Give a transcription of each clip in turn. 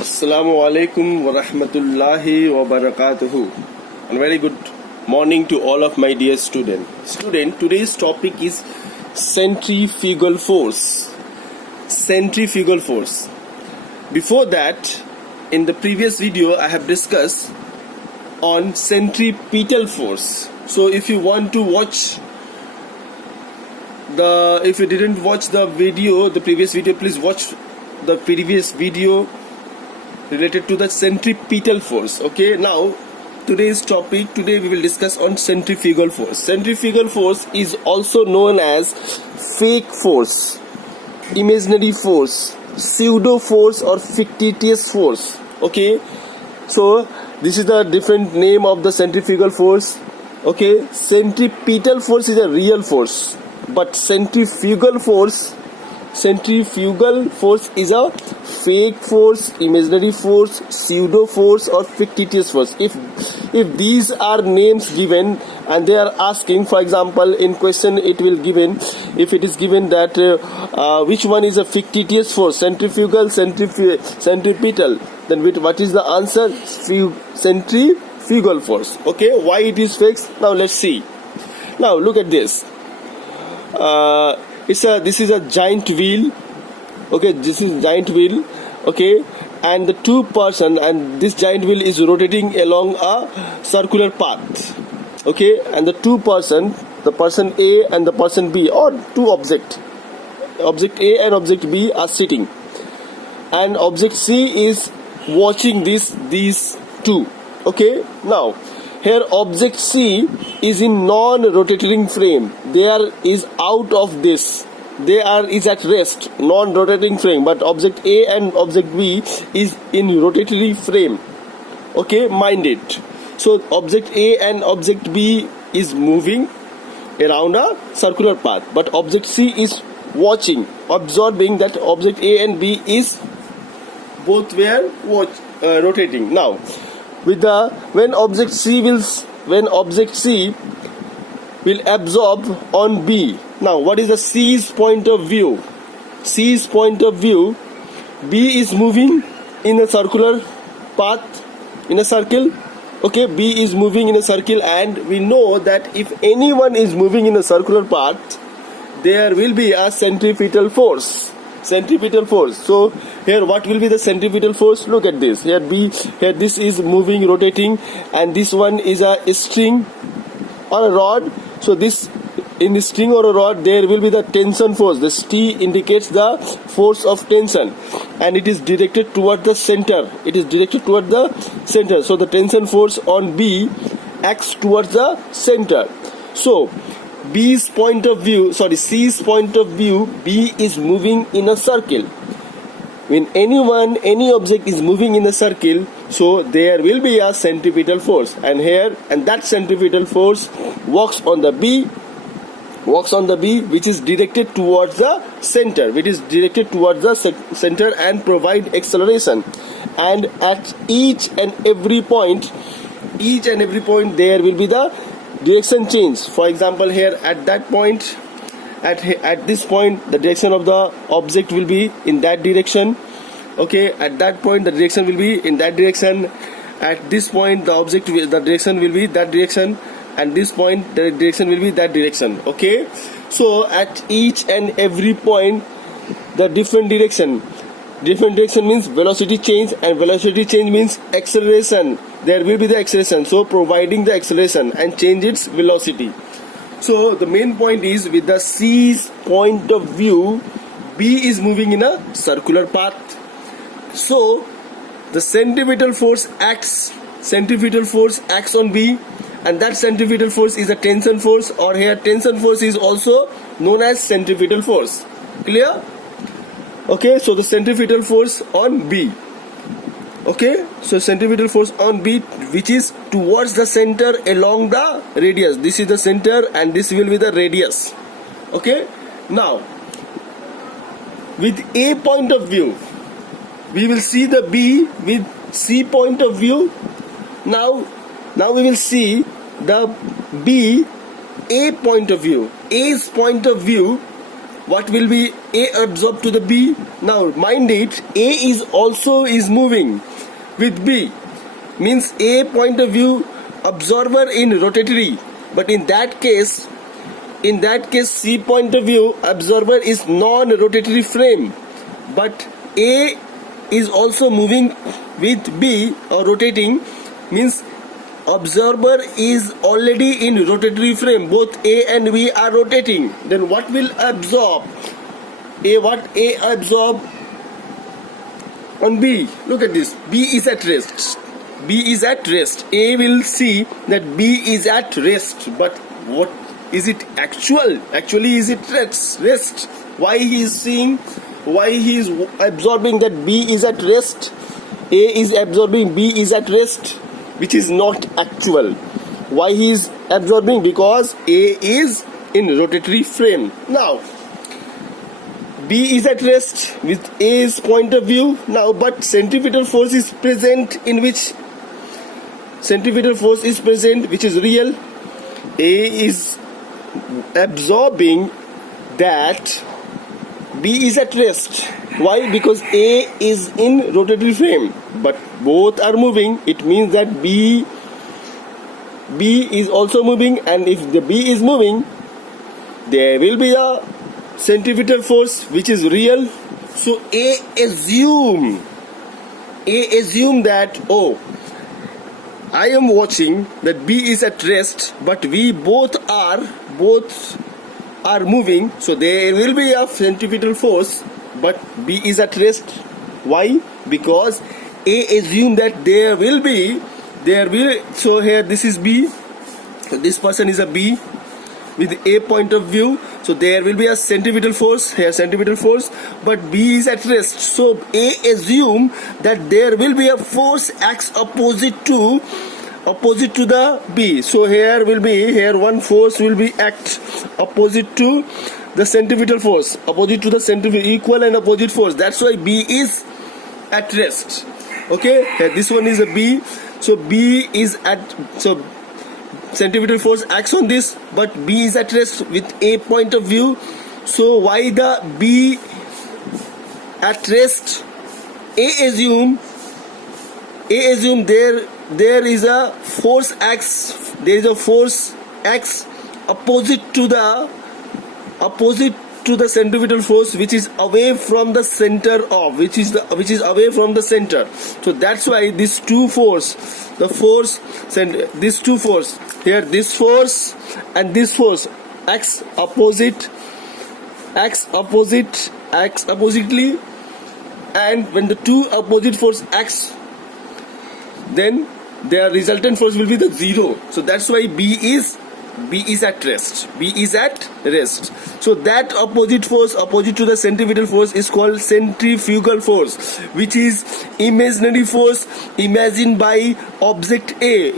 Assalamu alaikum wa rahmatullahi wa barakatuhu. And very good morning to all of my dear students. Today's topic is centrifugal force. Centrifugal force. Before that, in the previous video, I have discussed on centripetal force. So if you want to watch if you didn't watch the previous video, please watch the previous video related to the centripetal force. Okay, now today we will discuss on centrifugal force. Centrifugal force is also known as fake force, imaginary force, pseudo force or fictitious force. Okay, so this is the different name of the centrifugal force. Okay, centripetal force is a real force, but centrifugal force is a fake force, imaginary force, pseudo force or fictitious force. If these are names given and they are asking, for example, in question it will given, if it is given that which one is a fictitious force, centrifugal, centripetal, then what is the answer? Centrifugal force. Okay, why it is fake? Now let's see. Now look at this. This is a giant wheel. Okay, this is giant wheel. Okay, and the two person and this giant wheel is rotating along a circular path. Okay, and the two person, the person A and the person B, or two object A and object B are sitting, and object C is watching these two. Okay, now here object C is in non-rotating frame. There is out of this. Is at rest, non-rotating frame. But object A and object B is in rotatory frame. Okay, mind it. So object A and object B is moving around a circular path. But object C is watching, observing that object A and B is both were rotating. Now, when object C will absorb on B. Now, what is the C's point of view? C's point of view, B is moving in a circular path, in a circle. Okay, B is moving in a circle, and we know that if anyone is moving in a circular path, there will be a centripetal force. Centripetal force. So here what will be the centripetal force? Look at this. Here this is moving, rotating, and this one is a string or a rod. So this, in the string or a rod, there will be the tension force. This T indicates the force of tension, and it is directed toward the center. So the tension force on B acts towards the center. So C's point of view, B is moving in a circle. When any object is moving in a circle, so there will be a centripetal force, and that centripetal force works on the B, which is directed towards the center, and provide acceleration. And at each and every point there will be the direction change. For example, here at that point, at this point, the direction of the object will be in that direction. Okay, at that point the direction will be in that direction. At this point the direction will be that direction, and this point the direction will be that direction. Okay, so at each and every point the different direction means velocity change, and velocity change means acceleration. There will be the acceleration, so providing the acceleration and change its velocity. So the main point is, with the C's point of view, B is moving in a circular path. So the centripetal force acts on B, and that centripetal force is a tension force, or here tension force is also known as centripetal force. Clear? Okay, so the centripetal force on B. Okay, so centripetal force on B, which is towards the center along the radius. This is the center and this will be the radius. Okay, now with A point of view, we will see the B with C point of view. Now we will see the B A point of view. A's point of view what will be A absorbed to the B? Now mind it, A is also moving with B, means A point of view absorber in rotatory, but in that case C point of view absorber is non-rotatory frame, but A is also moving with B or rotating, means absorber is already in rotatory frame, both A and B are rotating. Then what will absorb? A absorb on B. Look at this, B is at rest. B is at rest. A will see that B is at rest, but what is it actual? Actually, is it rest? Why he is seeing? Why he is absorbing that B is at rest? A is absorbing B is at rest, which is not actual. Why he is absorbing? Because A is in rotatory frame. Now B is at rest with A's point of view. Now, but centrifugal force is present, in which centrifugal force is present, which is real. A is absorbing that B is at rest. Why? Because A is in rotatory frame, but both are moving. It means that B is also moving, and if the B is moving, there will be a centrifugal force which is real. So A assume that, oh, I am watching that B is at rest, but we both are moving, so there will be a centrifugal force, but B is at rest. Why? Because A assume that there will. So here this is B, so this person is a B with A point of view, so there will be a centrifugal force here, centrifugal force, but B is at rest. So A assume that there will be a force acts opposite to the B. So here one force will be act opposite to the centrifugal force, equal and opposite force. That's why B is at rest. Okay, here this one is a B. So centrifugal force acts on this, but B is at rest with A point of view. So why the B at rest? A assume there is a force acts. There is a force acts opposite to the centrifugal force, which is away from the center of, which is away from the center. So that's why these two force, these two force here, this force and this force acts oppositely, and when the two opposite force acts, then their resultant force will be the zero. So that's why B is at rest. B is at rest. So that opposite force opposite to the centrifugal force is called centrifugal force, which is imaginary force imagined by object A.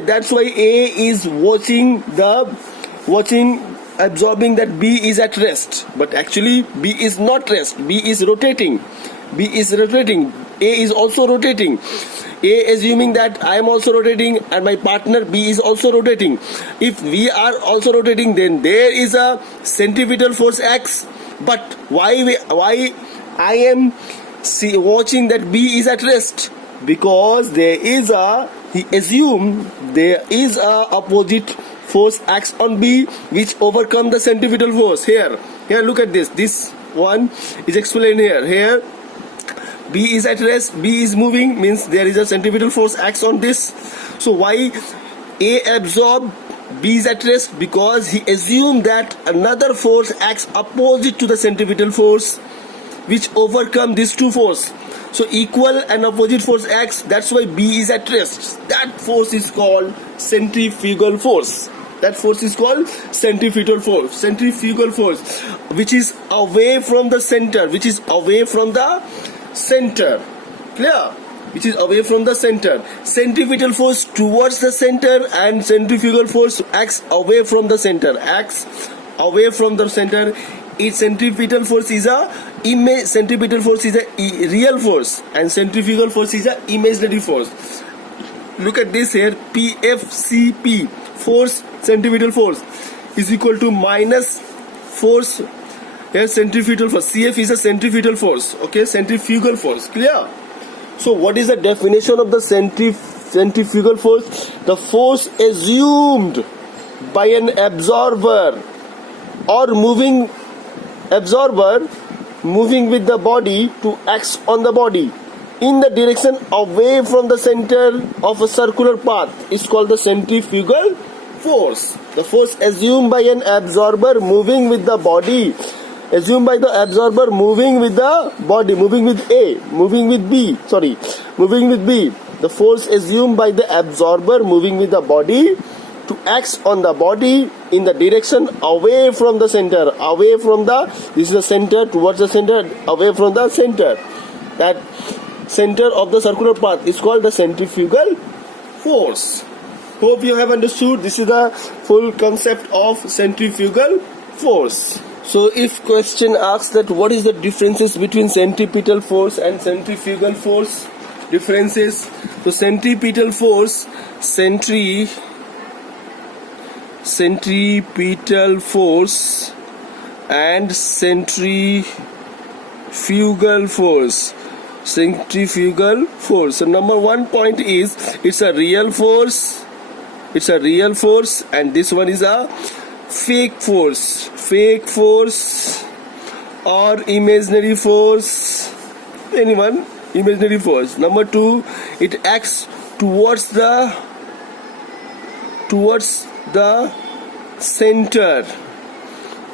That's why A is absorbing that B is at rest, but actually B is not rest. B is rotating. A is also rotating. A assuming that I am also rotating and my partner B is also rotating. If we are also rotating, then there is a centrifugal force acts. But why I am watching that B is at rest? Because he assume there is a opposite force acts on B which overcome the centrifugal force. Here look at this. This one is explained here. Here B is at rest, B is moving, means there is a centrifugal force acts on this. So why A absorb, B is at rest? Because he assumed that another force acts opposite to the centrifugal force which overcome these two force. So equal and opposite force acts, that's why B is at rest. That force is called centrifugal force. Centrifugal force, which is away from the center, Clear? Which is away from the center. Centrifugal force towards the center, and centrifugal force acts away from the center. Its centrifugal force is a real force, and centrifugal force is a imaginary force. Look at this here, PFCP, force, centrifugal force. is equal to minus force. Here centrifugal force, CF is a centrifugal force, okay, centrifugal force, clear? So what is the definition of the centrifugal force? The force assumed by an absorber or moving with the body to act on the body in the direction away from the center of a circular path is called the centrifugal force. The force assumed by an absorber moving with the body, moving with B. The force assumed by the absorber moving with the body to act on the body in the direction away from the center. This is the center, towards the center, away from the center. That center of the circular path is called the centrifugal force. Hope you have understood. This is the full concept of centrifugal force. So if question asks that what is the differences between centripetal force and centrifugal force? Differences. So centripetal force, centripetal force and centrifugal force. So number 1 point is it's a real force, and this one is a fake force or imaginary force. Imaginary force. Number 2, it acts towards the center,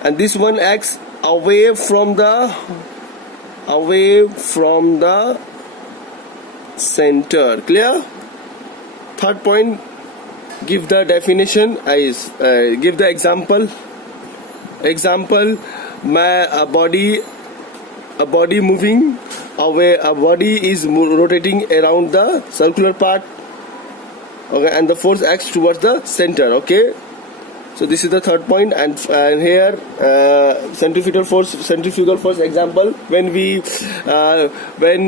and this one acts away from the center. Clear? Third point, give the definition. Give the example. A body moving away, a body is rotating around the circular part, okay, and the force acts towards the center, okay. So this is the third point. And here centrifugal force example, when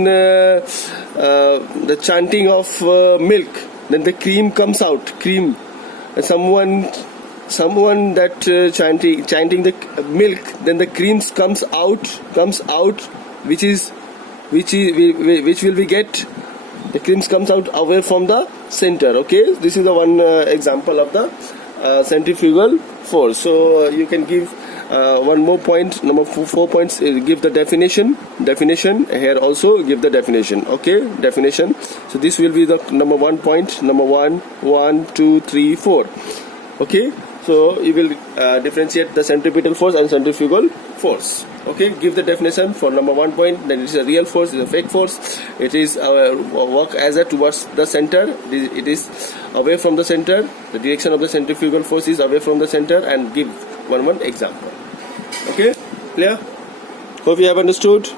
the chanting of milk, then the cream comes out, and someone that chanting the milk, then the cream comes out, which will be get, the cream comes out away from the center, okay. This is the one example of the centrifugal force. So you can give one more point, number 4 points. Give the definition here also, give the definition, okay, definition. So this will be the number 1 point, number 1, 2, 3, 4, okay. So you will differentiate the centripetal force and centrifugal force, okay. Give the definition for number 1 point. Then it is a real force, it is a fake force, it is work as a towards the center, it is away from the center, the direction of the centrifugal force is away from the center, and give one example, okay. Clear? Hope you have understood.